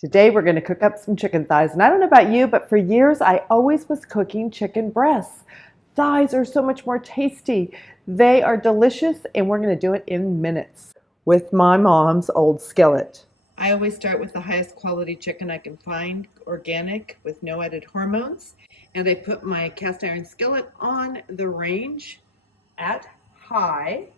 Today we're going to cook up some chicken thighs. And I don't know about you, but for years I always was cooking chicken breasts. Thighs are so much more tasty. They are delicious, and we're going to do it in minutes with my mom's old skillet. I always start with the highest quality chicken I can find, organic, with no added hormones. And I put my cast iron skillet on the range at high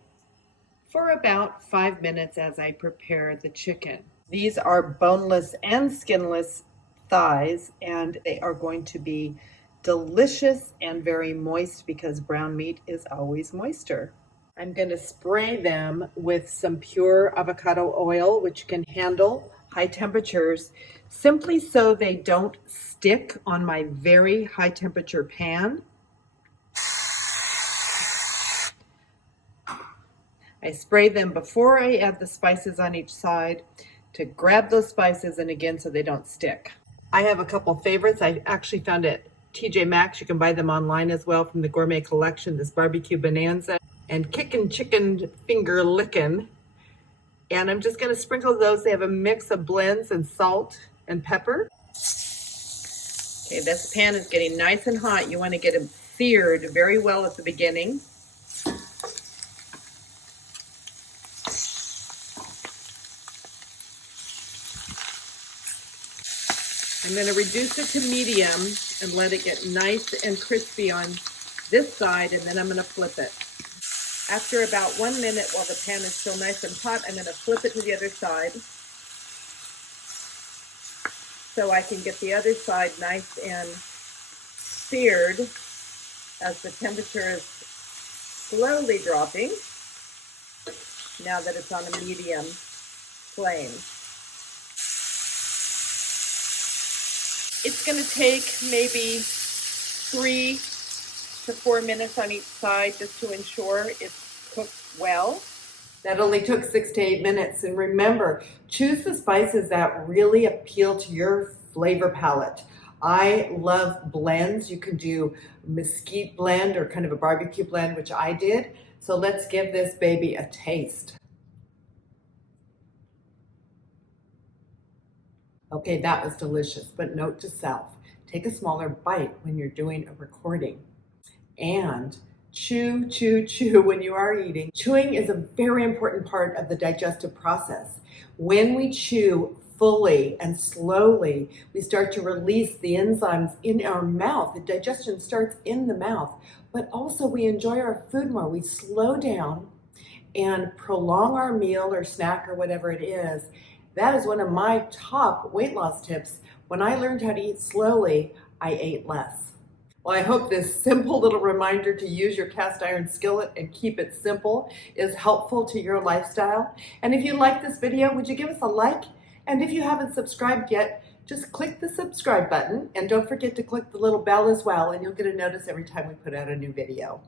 for about 5 minutes as I prepare the chicken. These are boneless and skinless thighs, and they are going to be delicious and very moist because brown meat is always moister. I'm going to spray them with some pure avocado oil, which can handle high temperatures, simply so they don't stick on my very high temperature pan. I spray them before I add the spices on each side to grab those spices, and again, so they don't stick. I have a couple favorites I actually found at TJ Maxx. You can buy them online as well from the Gourmet Collection, this barbecue bonanza and kickin' chicken finger lickin'. And I'm just gonna sprinkle those. They have a mix of blends and salt and pepper. Okay, this pan is getting nice and hot. You wanna get them seared very well at the beginning. I'm going to reduce it to medium and let it get nice and crispy on this side, and then I'm going to flip it. After about 1 minute, while the pan is still nice and hot, I'm going to flip it to the other side so I can get the other side nice and seared as the temperature is slowly dropping now that it's on a medium flame. It's going to take maybe 3 to 4 minutes on each side just to ensure it's cooked well. That only took 6 to 8 minutes. And remember, choose the spices that really appeal to your flavor palette. I love blends. You can do mesquite blend or kind of a barbecue blend, which I did. So let's give this baby a taste. Okay, that was delicious, but note to self, take a smaller bite when you're doing a recording. And chew, chew, chew when you are eating. Chewing is a very important part of the digestive process. When we chew fully and slowly, we start to release the enzymes in our mouth. The digestion starts in the mouth, but also we enjoy our food more. We slow down and prolong our meal or snack or whatever it is. That is one of my top weight loss tips. When I learned how to eat slowly, I ate less. Well, I hope this simple little reminder to use your cast iron skillet and keep it simple is helpful to your lifestyle. And if you like this video, would you give us a like? And if you haven't subscribed yet, just click the subscribe button, and don't forget to click the little bell as well, and you'll get a notice every time we put out a new video.